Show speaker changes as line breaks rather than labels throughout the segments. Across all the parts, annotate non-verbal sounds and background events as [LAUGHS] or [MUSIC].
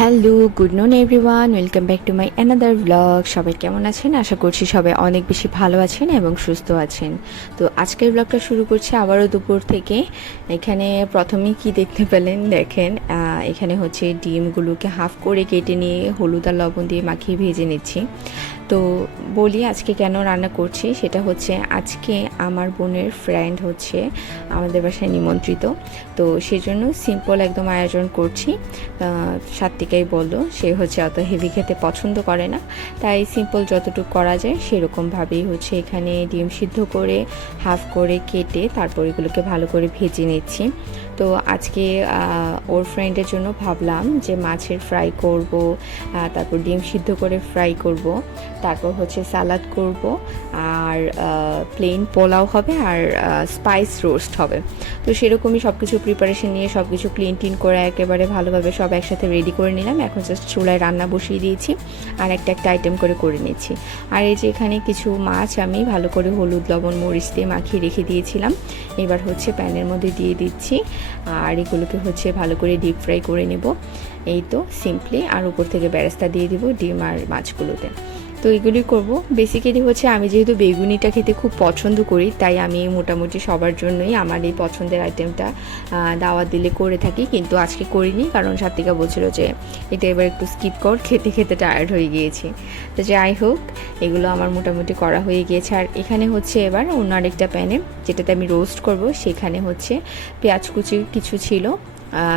Hello, good noon everyone, welcome back to my another blog. সবাই কেমন আছেন? আশা করছি সবাই অনেক বেশি ভালো আছেন এবং সুস্থ আছেন। তো আজকের ব্লগটা শুরু করছি আবারও দুপুর থেকে। এখানে প্রথমেই কি দেখতে পেলেন? দেখেন এখানে হচ্ছে ডিমগুলোকে হাফ করে কেটে নিয়ে হলুদ আর লবণ দিয়ে মাখিয়ে ভেজে নিচ্ছি। তো বলি আজকে কেন রান্না করছি, সেটা হচ্ছে আজকে আমার বোনের ফ্রেন্ড হচ্ছে আমাদের বাসায় নিমন্ত্রিত। তো সেজন্য সিম্পল একদম আয়োজন করছি। সাত্বিকাই বলল, সে হচ্ছে অত হেভি খেতে পছন্দ করে না। তাই সিম্পল যতটুকু করা যায় সেরকমভাবেই হচ্ছে এখানে ডিম সিদ্ধ করে হাফ করে কেটে তারপর এগুলোকে ভালো করে ভেজে নিচ্ছি। তো আজকে ওর ফ্রেন্ডের জন্য ভাবলাম যে মাছের ফ্রাই করব তারপর ডিম সিদ্ধ করে ফ্রাই করব, তারপর হচ্ছে সালাদ করব, আর প্লেন পোলাও হবে আর স্পাইস রোস্ট হবে। তো সেরকমই সব কিছু প্রিপারেশন নিয়ে সব কিছু ক্লিন টিন করে একেবারে ভালোভাবে সব একসাথে রেডি করে নিলাম। এখন জাস্ট চুলায় রান্না বসিয়ে দিয়েছি আর একটা একটা আইটেম করে করে নিচ্ছি। আর এই যে এখানে কিছু মাছ আমি ভালো করে হলুদ, লবণ, মরিচ দিয়ে মাখিয়ে রেখে দিয়েছিলাম। এবার হচ্ছে প্যানের মধ্যে দিয়ে দিচ্ছি। আর এগুলোকে হচ্ছে ভালো করে ডিপ ফ্রাই করে নেব। এই তো সিম্পলি আর উপর থেকে ব্যারেস্তা দিয়ে দিব ডিম আর মাছগুলোতে। তো এগুলি করব। বেসিক্যালি হচ্ছে আমি যেহেতু বেগুনিটা খেতে খুব পছন্দ করি, তাই আমি মোটামুটি সবার জন্যই আমার এই পছন্দের আইটেমটা দাওয়াত দিলে করে থাকি। কিন্তু আজকে করিনি, কারণ সাত্বিকা বলছিল যে, এটা এবার একটু স্কিপ কর, খেতে খেতে টায়ার্ড হয়ে গিয়েছি। তো যাই হোক, এগুলো আমার মোটামুটি করা হয়ে গিয়েছে। আর এখানে হচ্ছে এবার অন্য আরেকটা প্যানে, যেটাতে আমি রোস্ট করব, সেখানে হচ্ছে পেঁয়াজ কুচি কিছু ছিল।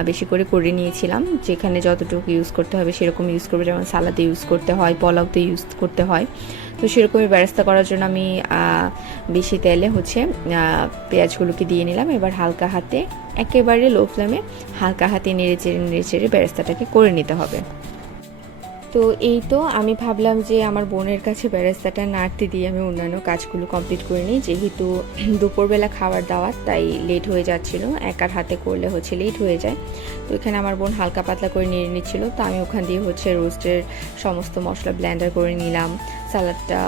বেশি করে করে নিয়েছিলাম। যেখানে যতটুকু ইউজ করতে হবে সেরকম ইউজ করবে। যেমন সালাদে ইউজ করতে হয় পলাওতে ইউজ করতে হয়। তো সেরকমই ব্যবস্থা করার জন্য আমি বেশি তেলে হচ্ছে পেঁয়াজগুলোকে দিয়ে নিলাম। এবার হালকা হাতে, একেবারে লো ফ্লেমে হালকা হাতে নেড়ে চেড়ে নেড়ে চেড়ে ব্যবস্থাটাকে করে নিতে হবে। তো এই তো আমি ভাবলাম যে আমার বোনের কাছে বেরেস্তাটা নাড়তে দিয়ে আমি অন্যান্য কাজগুলো কমপ্লিট করে নিই। যেহেতু [CLEARS THROAT] দুপুরবেলা খাবার দাওয়ার তাই লেট হয়ে যাচ্ছিল। একার হাতে করলে হচ্ছে লেট হয়ে যায়। তো এখানে আমার বোন হালকা পাতলা করে নিয়ে নিচ্ছিল। তো আমি ওখান দিয়ে হচ্ছে রোস্টের সমস্ত মশলা ব্ল্যান্ডার করে নিলাম। সালাদটা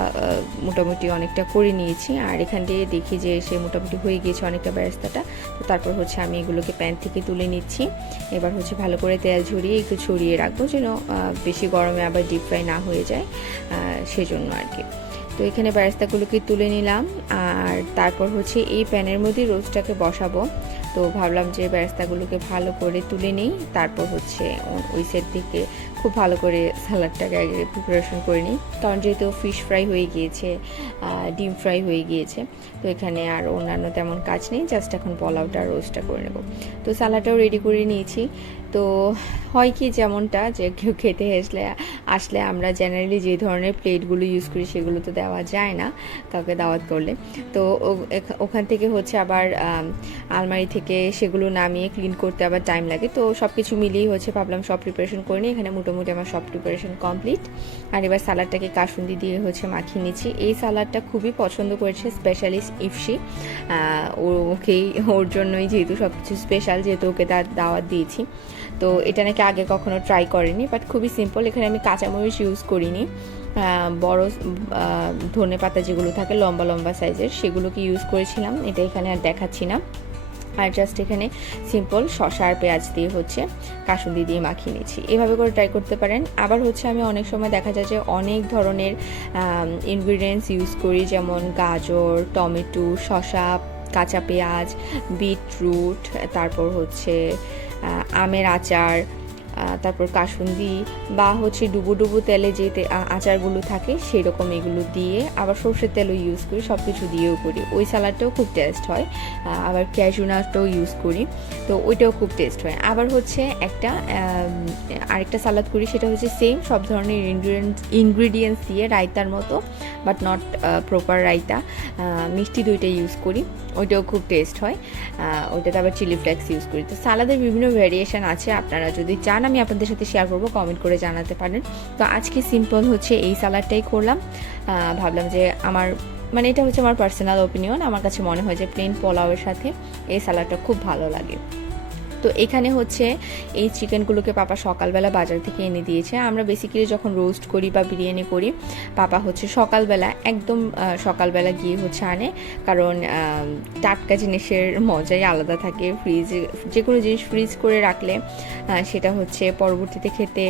মোটামুটি অনেকটা করে নিয়েছি। আর এখান দিয়ে দেখি যে সে মোটামুটি হয়ে গিয়েছে অনেকটা বেরেস্তাটা তো তারপর হচ্ছে আমি এগুলোকে প্যান থেকে তুলে নিচ্ছি। এবার হচ্ছে ভালো করে তেল ঝরিয়ে একটু ছড়িয়ে রাখব যেন বেশি গরমে আবার ডিপ ফ্রাই না হয়ে যায় সেজন্য আর কি। তো এখানে ব্যারেস্তাগুলোকে তুলে নিলাম, আর তারপর হচ্ছে এই প্যানের মধ্যে রোস্টটাকে বসাবো। তো ভাবলাম যে ব্যারেস্তাগুলোকে ভালো করে তুলে নিই, তারপর হচ্ছে ওই সেট থেকে খুব ভালো করে স্যালাডটাকে আগে প্রিপারেশন করে নিই। কারণ যেহেতু ফিশ ফ্রাই হয়ে গিয়েছে ডিম ফ্রাই হয়ে গিয়েছে, তো এখানে আর অন্যান্য তেমন কাজ নেই জাস্ট এখন পোলাওটা রোস্টটা করে নেব। তো স্যালাডটাও রেডি করে নিয়েছি। তো হয় কি যেমনটা যে কেউ খেতে আসলে আসলে আমরা জেনারেলি যে ধরনের প্লেটগুলো ইউজ করি সেগুলো তো দেওয়া যায় না কাউকে দাওয়াত করলে। তো ওখান থেকে হচ্ছে আবার আলমারি থেকে সেগুলো নামিয়ে ক্লিন করতে আবার টাইম লাগে। তো সব কিছু মিলিয়েই হচ্ছে ভাবলাম সব প্রিপারেশন করে নিই, এখানে মোটামুটি আমার সব প্রিপারেশন কমপ্লিট আর এবার সালাডটাকে কাসুন্দি দিয়ে হচ্ছে মাখিয়ে নিচ্ছি। এই সালাডটা খুবই পছন্দ করেছে স্পেশালিস্ট ইফসি ওকেই, ওর জন্যই যেহেতু সব কিছু স্পেশাল যেহেতু ওকে তার দাওয়াত দিয়েছি। তো এটা নাকি আগে কখনো ট্রাই করেনি বাট খুবই সিম্পল এখানে আমি কাঁচামরিচ ইউজ করিনি। বড় ধনে পাতা যেগুলো থাকে, লম্বা লম্বা সাইজের সেগুলোকে ইউজ করেছিলাম। এটা এখানে আর দেখাচ্ছি না। আর জাস্ট এখানে সিম্পল শসা আর পেঁয়াজ দিয়ে হচ্ছে কাসুন্দি দিয়ে মাখিয়ে নিচ্ছি এভাবে করে ট্রাই করতে পারেন। আবার হচ্ছে আমি অনেক সময় দেখা যায় যে অনেক ধরনের ইনগ্রিডিয়েন্টস ইউজ করি, যেমন গাজর, টমেটো, শসা, কাঁচা পেঁয়াজ, বিটরুট, তারপর হচ্ছে আমের আচার তারপর কাসুন্দি বা হচ্ছে ডুবো ডুবো তেলে যে আচারগুলো থাকে সেরকম এগুলো দিয়ে আবার সর্ষের তেলও ইউজ করি সব কিছু দিয়েও করি। ওই সালাডটাও খুব টেস্ট হয় আবার ক্যাজুনাটটাও ইউজ করি, তো ওইটাও খুব টেস্ট হয়। আবার হচ্ছে একটা আরেকটা সালাদ করি, সেটা হচ্ছে সেম সব ধরনের ইনগ্রিডিয়েন্টস ইনগ্রিডিয়েন্টস দিয়ে রায়তার মতো বাট নট প্রপার রায়তা মিষ্টি দইটা ইউজ করি, ওইটাও খুব টেস্ট হয়। ওইটাতে আবার চিলি ফ্লেক্স ইউজ করি। তো সালাদের বিভিন্ন ভ্যারিয়েশন আছে, আপনারা যদি চান আমি আপনাদের সাথে শেয়ার করব কমেন্ট করে জানাতে পারেন। তো আজকে সিম্পল হচ্ছে এই সালাডটাই করলাম। ভাবলাম যে আমার মানে এটা হচ্ছে আমার পার্সোনাল ওপিনিয়ন আমার কাছে মনে হয় যে প্লেন পোলাওয়ের সাথে এই সালাডটা খুব ভালো লাগে। তো এখানে হচ্ছে এই চিকেনগুলোকে পাপা সকালবেলা বাজার থেকে এনে দিয়েছে। আমরা বেসিক্যালি যখন রোস্ট করি বা বিরিয়ানি করি, পাপা হচ্ছে সকালবেলা, একদম সকালবেলা গিয়ে হচ্ছে আনে। কারণ টাটকা জিনিসের মজাই আলাদা থাকে। ফ্রিজে যে কোনো জিনিস ফ্রিজ করে রাখলে সেটা হচ্ছে পরবর্তীতে খেতে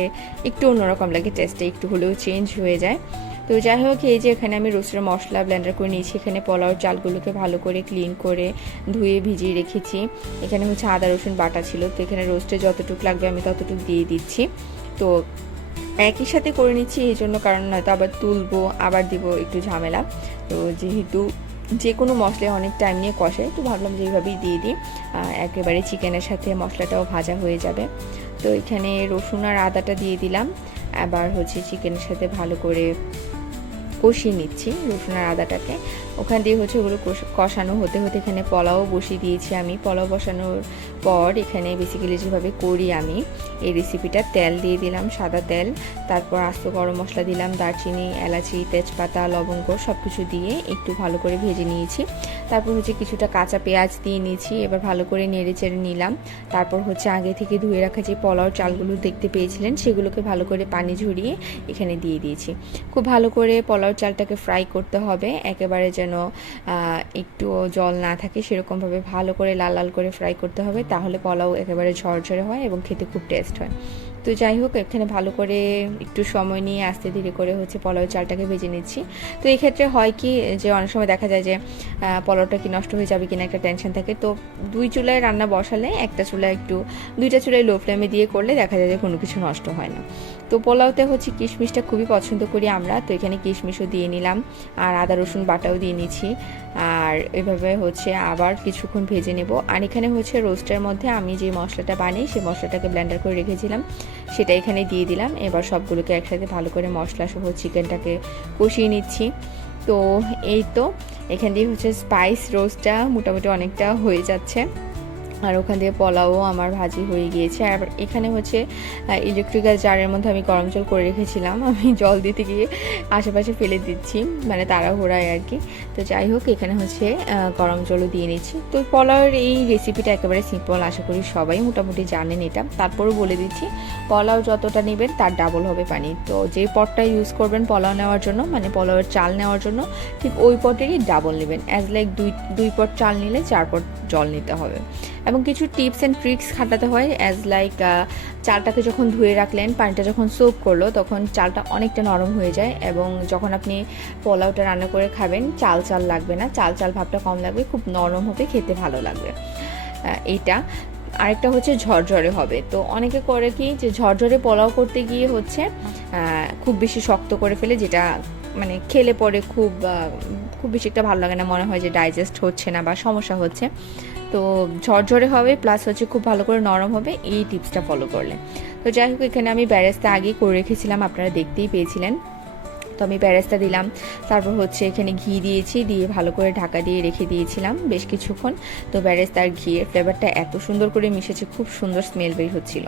একটু অন্যরকম লাগে টেস্টটা একটু হলেও চেঞ্জ হয়ে যায়। তো যাই হোক, এই যে এখানে আমি রোস্টের মশলা ব্লেন্ডার করে নিয়েছি। এখানে পোলাও চালগুলোকে ভালো করে ক্লিন করে ধুয়ে ভিজিয়ে রেখেছি। এখানে হচ্ছে আদা, রসুন বাটা ছিল। তো এখানে রোস্টে যতটুকু লাগবে আমি ততটুকু দিয়ে দিচ্ছি। তো একই সাথে করে নিচ্ছি, এই জন্য কারণ নয়তো আবার তুলবো, আবার দিব একটু ঝামেলা। তো যেহেতু যে কোনো মশলায় অনেক টাইম নিয়ে কষাই, তো ভাবলাম যে এইভাবেই দিয়ে দিই। একেবারে চিকেনের সাথে মশলাটাও ভাজা হয়ে যাবে। তো এখানে রসুন আর আদাটা দিয়ে দিলাম। আবার হচ্ছে চিকেনের সাথে ভালো করে কষিয়ে নিচ্ছি রসুন আর আদাটাকে। ওখান দিয়ে হচ্ছে ওগুলো কষ- কষানো হতে হতে এখানে পোলাও বসিয়ে দিয়েছি আমি। পোলাও বসানোর পর এখানে বেসিক্যালি যেভাবে করি আমি, এই রেসিপিটা তেল দিয়ে দিলাম, সাদা তেল, তারপর আস্ত গরম মশলা দিলাম, দারচিনি, এলাচি, তেজপাতা, লবঙ্গ সব কিছু দিয়ে একটু ভালো করে ভেজে নিয়েছি। তারপর হচ্ছে কিছুটা কাঁচা পেঁয়াজ দিয়ে নিয়েছি, এবার ভালো করে নেড়ে চেড়ে নিলাম। তারপর হচ্ছে আগে থেকে ধুয়ে রাখা যে পোলাও চালগুলো দেখতে পেয়েছিলেন, সেগুলোকে ভালো করে পানি ঝরিয়ে এখানে দিয়ে দিয়েছি। খুব ভালো করে পোলাও চালটাকে ফ্রাই করতে হবে, একেবারে যেন একটু জল না থাকে, সেরকমভাবে ভালো করে লাল লাল করে ফ্রাই করতে হবে। তাহলে পোলাও একেবারে ঝরঝরে হয় এবং খেতে খুব টেস্ট হয়। তো যাই হোক, এখানে ভালো করে একটু সময় নিয়ে আস্তে ধীরে করে হচ্ছে পোলাও চালটাকে ভেজে নিচ্ছি। তো এই ক্ষেত্রে হয় কি যে অনেক সময় দেখা যায় যে পোলাওটা কি নষ্ট হয়ে যাবে কিনা একটা টেনশন থাকে। তো দুই চুলায় রান্না বসালে একটা চুলায় একটু, দুইটা চুলায় লো ফ্লেমে দিয়ে করলে দেখা যায় যে কোনো কিছু নষ্ট হয় না। তো পোলাওতে হচ্ছে কিশমিশটা খুবই পছন্দ করি আমরা, তো এখানে কিশমিশও দিয়ে নিলাম আর আদা, রসুন বাটাও দিয়ে নিচ্ছি। আর এভাবে হচ্ছে আবার কিছুক্ষণ ভেজে নেব। আর এখানে হচ্ছে রোস্টের মধ্যে আমি যে মশলাটা বানিয়ে সেই মশলাটাকে ব্লেন্ডার করে রেখেছিলাম, সেটা এখানে দিয়ে দিলাম। এবার সবগুলোকে একসাথে ভালো করে মশলা সহ চিকেনটাকে কষিয়ে নিচ্ছি। তো এই তো, এখান দিয়ে হচ্ছে স্পাইস রোস্টটা মোটামুটি অনেকটা হয়ে যাচ্ছে। আর ওখান দিয়ে পোলাও আমার ভাজি হয়ে গিয়েছে। আর এখানে হচ্ছে ইলেকট্রিক্যাল জারের মধ্যে আমি গরম জল করে রেখেছিলাম। [LAUGHS] আমি জল দিতে গিয়ে আশেপাশে ফেলে দিচ্ছি মানে তাড়াহুড়ায় আর কি। তো যাই হোক, এখানে হচ্ছে গরম জলও দিয়ে নিচ্ছি। তো পোলাওয়ের এই রেসিপিটা একেবারে সিম্পল আশা করি সবাই মোটামুটি জানেন এটা। তারপরও বলে দিচ্ছি, পোলাও যতটা নেবেন তার ডাবল হবে পানি তো যে পটটা ইউজ করবেন পোলাও নেওয়ার জন্য মানে পোলাওয়ের চাল নেওয়ার জন্য, ঠিক ওই পটেরই ডাবল নেবেন। অ্যাজ লাইক দুই দুই পট চাল নিলে চার পট জল নিতে হবে। এবং কিছু টিপস অ্যান্ড ট্রিক্স খাটাতে হয় অ্যাজ লাইক চালটাকে যখন ধুয়ে রাখলেন, পানিটা যখন সোপ করল, তখন চালটা অনেকটা নরম হয়ে যায় এবং যখন আপনি পোলাওটা রান্না করে খাবেন, চাল চাল লাগবে না। চাল চাল ভাবটা কম লাগবে, খুব নরম হবে, খেতে ভালো লাগবে। এইটা আরেকটা হচ্ছে ঝরঝরে হবে। তো অনেকে করে কি যে ঝরঝরে পোলাও করতে গিয়ে হচ্ছে খুব বেশি শক্ত করে ফেলে, যেটা মানে খেলে পরে খুব খুব বেশি একটা ভালো লাগে না, মনে হয় যে ডাইজেস্ট হচ্ছে না বা সমস্যা হচ্ছে। তো ঝরঝরে হবে প্লাস হচ্ছে খুব ভালো করে নরম হবে, এই টিপসটা ফলো করলে। তো যাই হোক, এখানে আমি ব্যারেজটা আগেই করে রেখেছিলাম, আপনারা দেখতেই পেয়েছিলেন। তো আমি ব্যারেস্তা দিলাম। তারপর হচ্ছে এখানে ঘি দিয়েছি, দিয়ে ভালো করে ঢাকা দিয়ে রেখে দিয়েছিলাম বেশ কিছুক্ষণ। তো ব্যারেস্তার ঘিয়ের ফ্লেভারটা এত সুন্দর করে মিশেছে, খুব সুন্দর স্মেল বের হচ্ছিল।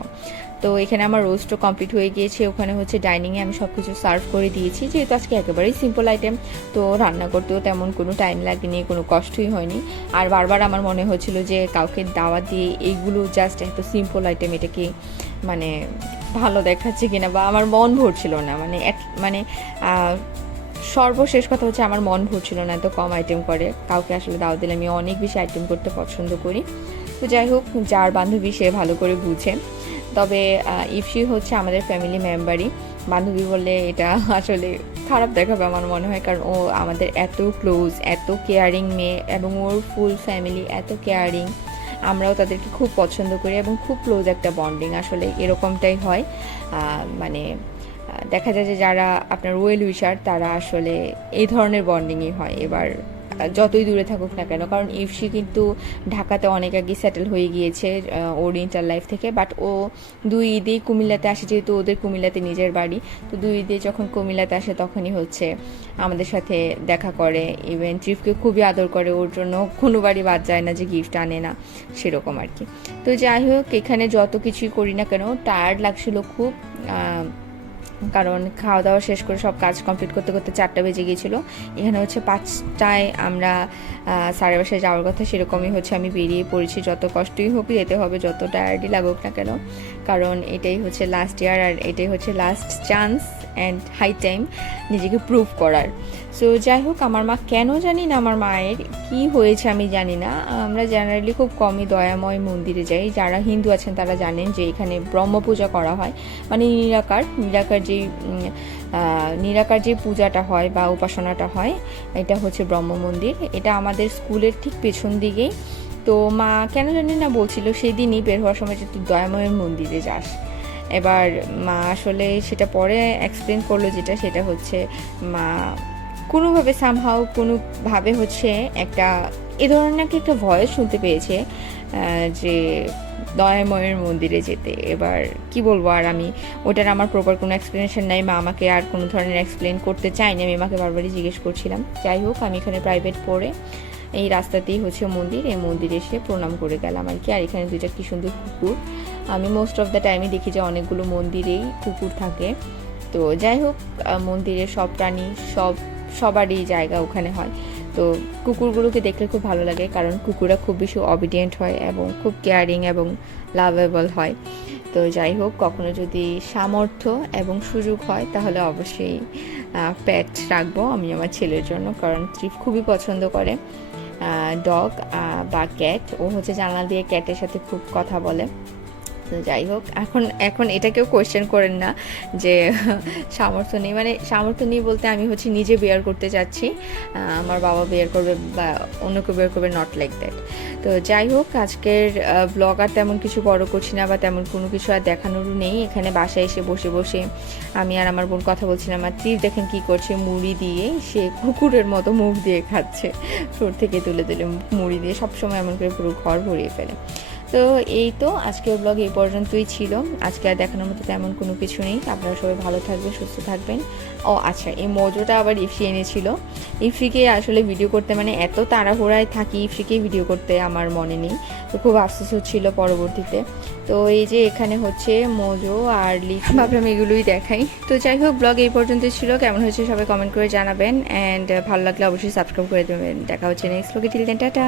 তো এখানে আমার রোস্টও কমপ্লিট হয়ে গিয়েছে, ওখানে হচ্ছে ডাইনিংয়ে আমি সব কিছু সার্ভ করে দিয়েছি, যেহেতু আজকে একেবারেই সিম্পল আইটেম তো রান্না করতেও তেমন কোনো টাইম লাগেনি, কোনো কষ্টই হয়নি। আর বারবার আমার মনে হচ্ছিল যে কাউকে দাওয়া দিয়ে এইগুলো জাস্ট এত সিম্পল আইটেম এটাকে মানে ভালো দেখাচ্ছে কিনা বা আমার মন ভরছিল না। মানে এক- মানে সর্বশেষ কথা হচ্ছে আমার মন ভরছিল না এত কম আইটেম করে। কাউকে আসলে দাও দিলে আমি অনেক বেশি আইটেম করতে পছন্দ করি। তো যাই হোক, যার বান্ধবী সে ভালো করে বুঝে। তবে ইফসি হচ্ছে আমাদের ফ্যামিলি মেম্বারই বান্ধবী বললে এটা [LAUGHS] আসলে খারাপ দেখাবে আমার মনে হয়। কারণ ও আমাদের এত ক্লোজ এত কেয়ারিং মেয়ে এবং ওর ফুল ফ্যামিলি এত কেয়ারিং আমরাও তাদেরকে খুব পছন্দ করি এবং খুব ক্লোজ একটা বন্ডিং আসলে এরকমটাই হয়। মানে দেখা যায় যে যারা আপনার ওয়েল উইশার তারা আসলে এই ধরনের বন্ডিংই হয়। এবার যতই দূরে থাকুক না কেন, কারণ ইফসি কিন্তু ঢাকাতে অনেক আগে সেটেল হয়ে গিয়েছে ওর ইন্টার লাইফ থেকে। বাট ও দুই ঈদেই কুমিল্লাতে আসে, যেহেতু ওদের কুমিল্লাতে নিজের বাড়ি। তো দুই ঈদে যখন কুমিল্লাতে আসে, তখনই হচ্ছে আমাদের সাথে দেখা করে। ইভেন ট্রিপকে খুবই আদর করে, ওর জন্য কোনো বাড়ি বাদ যায় না যে গিফট আনে না, সেরকম আর কি। তো যাই হোক, এখানে যত কিছুই করি না কেন টায়ার্ড লাগছিল খুব কারণ খাওয়া দাওয়া শেষ করে সব কাজ কমপ্লিট করতে করতে চারটা বেজে গিয়েছিল। এখানে হচ্ছে পাঁচটায় আমরা সাড়ে বাসায় যাওয়ার কথা, সেরকমই হচ্ছে আমি বেরিয়ে পড়েছি। যত কষ্টই হোক, যেতে হবে, যত টায়ার্ডই লাগুক না কেন। কারণ এটাই হচ্ছে লাস্ট ইয়ার আর এটাই হচ্ছে last chance and high time নিজেকে প্রুভ করার। সো যাই হোক আমার মা কেন জানি না আমার মায়ের কি হয়েছে আমি জানি না। আমরা জেনারেলি খুব কমই দয়াময় মন্দিরে যাই। যারা হিন্দু আছেন, তারা জানেন যে এখানে ব্রহ্ম পূজা করা হয়। মানে নিরাকার নিরাকার যে নিরাকার যে পূজাটা হয় বা উপাসনাটা হয়, এটা হচ্ছে ব্রহ্ম মন্দির। এটা আমাদের স্কুলের ঠিক পেছন দিকেই। তো মা কেন জানি না বলছিল, সেদিনই বের হওয়ার সময় যে তুই দয়াময়ের মন্দিরে যাস। এবার মা আসলে সেটা পরে এক্সপ্লেন করল যেটা, সেটা হচ্ছে মা কোনোভাবে সামহাও কোনোভাবে হচ্ছে একটা, এ ধরনের নাকি একটা ভয়েস শুনতে পেয়েছে যে দয়াময়ের মন্দিরে যেতে। এবার কি বলব আর আমি, ওটার আমার প্রপার কোনো এক্সপ্লেনেশন নাই, মা আমাকে আর কোনো ধরনের এক্সপ্লেন করতে চাইনি আমি মাকে বারবারই জিজ্ঞেস করছিলাম। যাই হোক, আমি এখানে প্রাইভেট পড়ে এই রাস্তাতেই হচ্ছে মন্দির, এই মন্দিরে এসে প্রণাম করে গেলাম আর কি। আর এখানে দুইটা কি সুন্দর কুকুর আমি মোস্ট অফ দ্য টাইমে দেখি যে অনেকগুলো মন্দিরেই কুকুর থাকে। তো যাই হোক আহ, মন্দিরে সব প্রাণী সব সবারই জায়গা ওখানে হয়। তো কুকুরগুলোকে দেখলে খুব ভালো লাগে কারণ কুকুররা খুব বেশি অবিডিয়েন্ট হয় এবং খুব কেয়ারিং এবং লাভেবল হয়। তো যাই হোক কখনো যদি সামর্থ্য এবং সুযোগ হয় তাহলে অবশ্যই প্যাট রাখব আমি আমার ছেলের জন্য কারণ ত্রিফ খুবই পছন্দ করে। ডগ বা ক্যাট ও হচ্ছে জানলা দিয়ে ক্যাটের সাথে খুব কথা বলে। তো যাই হোক, এখন এখন এটা কেউ কোয়েশ্চেন করেন না যে সামর্থ্য নেই। মানে সামর্থ্য নেই বলতে আমি হচ্ছে নিজে বেয়ার করতে চাচ্ছি আমার বাবা বেয়ার করবে বা অন্য কেউ বেয়ার করবে নট লাইক দ্যাট তো যাই হোক, আজকের ব্লগ আর তেমন কিছু বড় করছি না বা তেমন কোনো কিছু আর দেখানোরও নেই। এখানে বাসায় এসে বসে বসে আমি আর আমার বোন কথা বলছিলাম, আর ত্রিপ দেখেন কি করছে? মুড়ি দিয়ে সে কুকুরের মতো মুখ দিয়ে খাচ্ছে। ফ্লোর থেকে তুলে তুলে মুড়ি দিয়ে সবসময় এমন করে পুরো ঘর ভরিয়ে ফেলে। তো এই তো আজকের ব্লগ এই পর্যন্তই ছিল। আজকে আর দেখানোর মতো তেমন কোনো কিছু নেই। আপনারা সবাই ভালো থাকবেন, সুস্থ থাকবেন। ও আচ্ছা এই মজোটা আবার ইফি এনেছিল। ইফিকে আসলে ভিডিও করতে মানে এত তাড়াহুড়ায় থাকি ইফিকে ভিডিও করতে আমার মনে নেই। তো খুব আফসোস হচ্ছিল পরবর্তীতে। তো এই যে এখানে হচ্ছে মোজো আর লিচু। ভাবলাম এগুলোই দেখাই। তো যাই হোক ব্লগ এই পর্যন্তই ছিল। কেমন হয়েছে সবাই কমেন্ট করে জানাবেন। অ্যান্ড ভালো লাগলে অবশ্যই সাবস্ক্রাইব করে দেবেন। দেখা হচ্ছে নেক্সট ব্লগে টিল দেন টাটা।